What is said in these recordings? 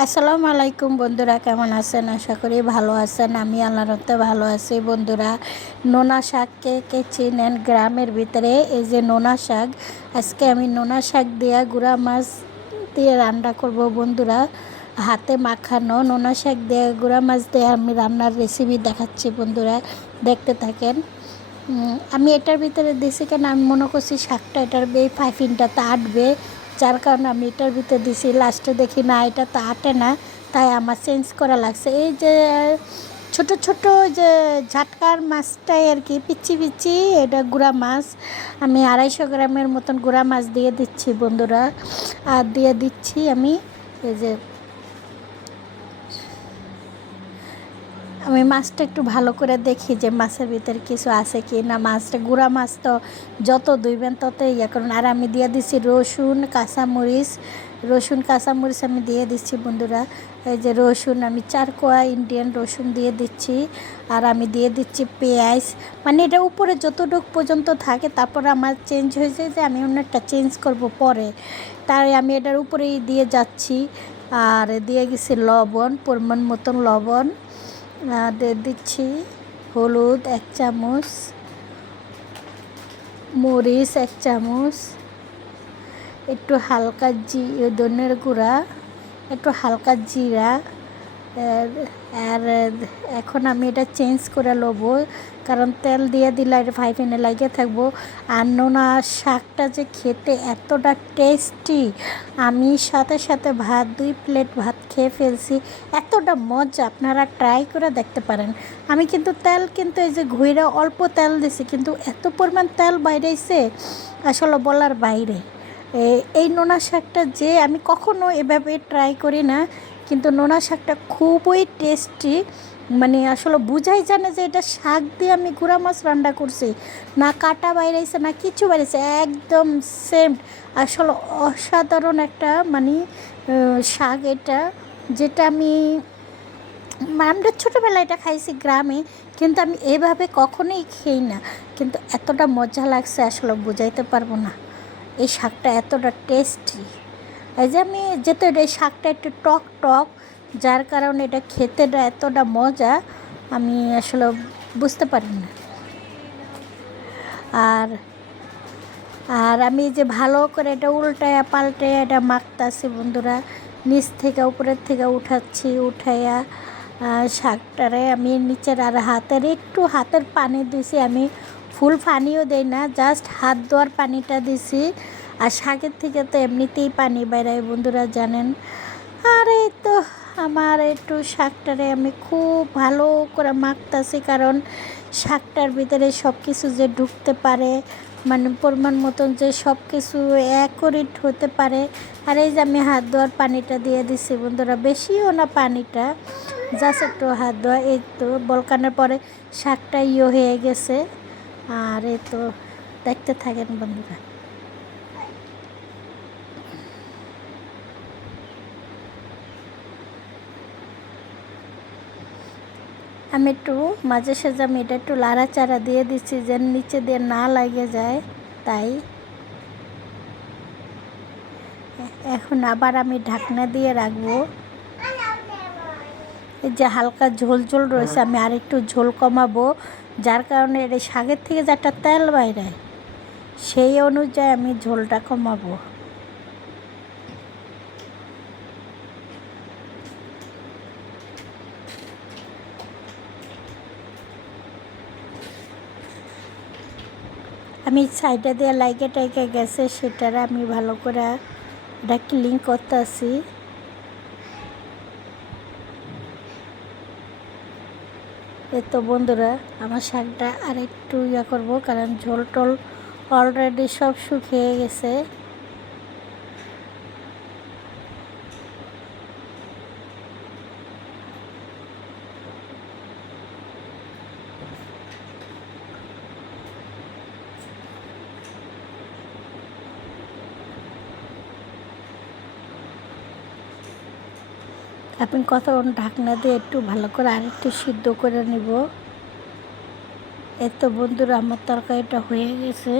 আসসালামু আলাইকুম বন্ধুরা, কেমন আছেন? আশা করি ভালো আছেন। আমি আল্লাহর রহমতে ভালো আছি। বন্ধুরা, নোনা শাককে কে চিনেন? গ্রামের ভিতরে এই যে নোনা শাক, আজকে আমি নোনা শাক দিয়ে গুঁড়া মাছ দিয়ে রান্না করব। বন্ধুরা, হাতে মাখানো নোনা শাক দিয়ে গুঁড়া মাছ দিয়ে আমি রান্নার রেসিপি দেখাচ্ছি। বন্ধুরা, দেখতে থাকেন। আমি এটার ভিতরে দিছি কেন, আমি মনে করছি শাকটা এটার এই ফাইফিনটাতে আটবে, যার কারণে আমি এটার ভিতরে দিছি। লাস্টে দেখি না, এটা তো আটে না, তাই আমার চেঞ্জ করা লাগছে। এই যে ছোট ছোট যে ঝাটকার মাছটাই আর কি, পিচ্ছি পিচ্ছি, এটা গুঁড়া মাছ। আমি 250 গ্রামের মতন গুঁড়া মাছ দিয়ে দিচ্ছি বন্ধুরা। আর দিয়ে দিচ্ছি আমি এই যে, আমি মাছটা একটু ভালো করে দেখি যে মাছের ভিতরে কিছু আছে কি না। মাছটা গুঁড়া মাছ তো যত ধুইবেন তত ইয়ে করুন। আর আমি দিয়ে দিচ্ছি রসুন কাঁচামরিচ আমি দিয়ে দিচ্ছি বন্ধুরা। এই যে রসুন আমি 4 কোয়া ইন্ডিয়ান রসুন দিয়ে দিচ্ছি। আর আমি দিয়ে দিচ্ছি পেঁয়াজ, মানে এটা উপরে যতটুকু পর্যন্ত থাকে, তারপরে আমার চেঞ্জ হয়ে যায় যে আমি অন্যটা চেঞ্জ করব পরে, তাই আমি এটার উপরেই দিয়ে যাচ্ছি। আর দিয়ে গেছি লবণ, পরিমাণ মতন লবণ। দিয়ে দিচ্ছি হলুদ 1 চামচ, মরিচ 1 চামচ, একটু হালকা ধনের গুঁড়া, একটু হালকা জিরা। আর এখন আমি এটা চেঞ্জ করে নেব, কারণ তেল দিয়ে দিলে এটা ফাইফিনে লাগিয়ে থাকবো। আর নোনা শাকটা যে খেতে এতটা টেস্টি, আমি সাথে সাথে ভাত 2 প্লেট ভাত খেয়ে ফেলছি। এতটা মজা, আপনারা ট্রাই করে দেখতে পারেন। আমি কিন্তু তেল কিন্তু এই যে ঘুরে অল্প তেল দিছি, কিন্তু এত পরিমাণ তেল বাইরেছে আসলে বলার বাইরে। এই নোনা শাকটা যে আমি কখনো এভাবে ট্রাই করি না, কিন্তু নোনা শাকটা খুবই টেস্টি। মানে আসলে বুঝাই জানে যে এটা শাক দিয়ে আমি গুঁড়া মাছ রান্না করছি, না কাটা বাইরেছে না কিছু বাইরেছে, একদম সেম। আসলে অসাধারণ একটা মানে শাক এটা, যেটা আমরা ছোটোবেলায় এটা খাইছি গ্রামে, কিন্তু আমি এভাবে কখনোই খাই না। কিন্তু এতটা মজা লাগছে আসলে বুঝাইতে পারবো না। এই শাকটা এতটা টেস্টি। এই যে আমি যেহেতু এই শাকটা একটু টক টক, যার কারণে এটা খেতে এতটা মজা আমি আসলে বুঝতে পারি না। আর আর আমি যে ভালো করে এটা উল্টায়া পাল্টায়া এটা মাখতাছি বন্ধুরা, নিচ থেকে উপরের থেকে উঠাইয়া শাকটারে আমি নিচের আর হাতের পানি দিছি। আমি ফুল পানিও দেই না, জাস্ট হাত ধোয়ার পানিটা দিছি। আর শাকের থেকে তো এমনিতেই পানি বেরায় বন্ধুরা, জানেন। আর এই তো আমার একটু শাকটারে আমি খুব ভালো করে মাখতাছি, কারণ শাকটার ভিতরে সব কিছু যে ঢুকতে পারে, মানে পরিমাণ মতন যে সব কিছু অ্যাকুরেট হতে পারে। আর এই যে আমি হাত ধোয়ার পানিটা দিয়ে দিছি বন্ধুরা, বেশিও না পানিটা, জাস্ট একটু হাত ধোয়া। এই তো বলকানোর পরে শাকটা হয়ে গেছে। আর এই তো দেখতে থাকেন বন্ধুরা। আমি একটু মাঝে সাঝে আমি এটা একটু লাড়াচাড়া দিয়ে দিচ্ছি, যেন নিচে দিয়ে না লাগে যায়। তাই এখন আবার আমি ঢাকনা দিয়ে রাখবো। এই যে হালকা ঝোল ঝোল রয়েছে, আমি আর একটু ঝোল কমাবো, যার কারণে এই শাকের থেকে যে একটা তেল বাইরে, সেই অনুযায়ী আমি ঝোলটা কমাবো। আমি সাইডে দিয়ে লাইকে টাইকে গেছে, সেটার আমি ভালো করে এটা ক্লিন করতেছি। এই তো বন্ধুরা, আমার শাকটা আর একটু করবো, কারণ ঝোল টোল অলরেডি সব শুকিয়ে গেছে। আপনি কতক্ষণ ঢাকনা দিয়ে একটু ভালো করে আর একটু সিদ্ধ করে নিব। এত বন্ধুরা, আমার তরকারিটা হয়ে গেছে।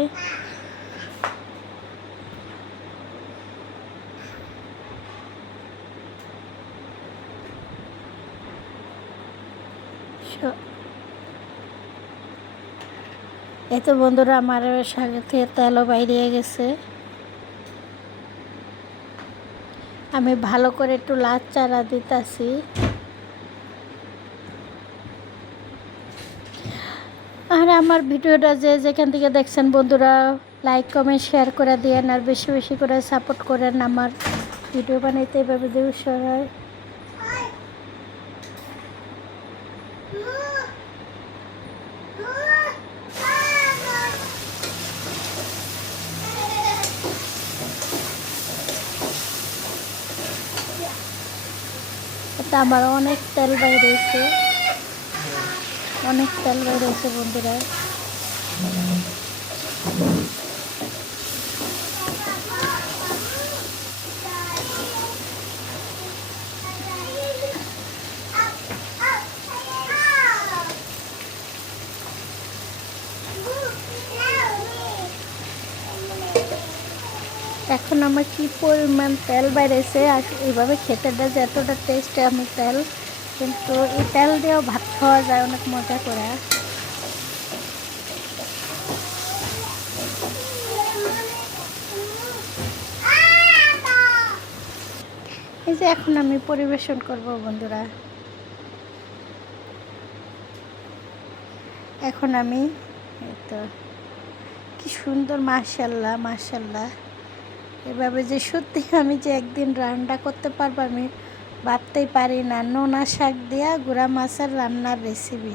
এই তো বন্ধুরা আমার সাথে তেলও বাইরে গেছে। আমি ভালো করে একটু নাড়াচাড়া দিতেছি। আর আমার ভিডিওটা যে যেখান থেকে দেখছেন বন্ধুরা লাইক কমেন্ট শেয়ার করে দিয়েন, আর বেশি বেশি করে সাপোর্ট করেন আমার ভিডিও বানাইতে, এভাবে যে উৎসাহ হয়। এটা আমার অনেক তেল বাইরেছে, অনেক তেল বাইরেছে বন্ধুরা। এখন আমার কি পরিমাণ তেল বাইরেছে, আর এইভাবে খেতে দেয় যে এতটা টেস্টে আমি তেল, কিন্তু এই তেল দিয়েও ভাত খাওয়া যায় অনেক মজা করে। এই যে এখন আমি পরিবেশন করব বন্ধুরা। এখন আমি এই তো কি সুন্দর, মাশাল্লাহ মাশাল্লাহ। এভাবে যে সত্যি আমি যে একদিন রান্না করতে পারবো আমি ভাবতেই পারি না। নোনা শাক দিয়া গুঁড়া মাছের রান্নার রেসিপি।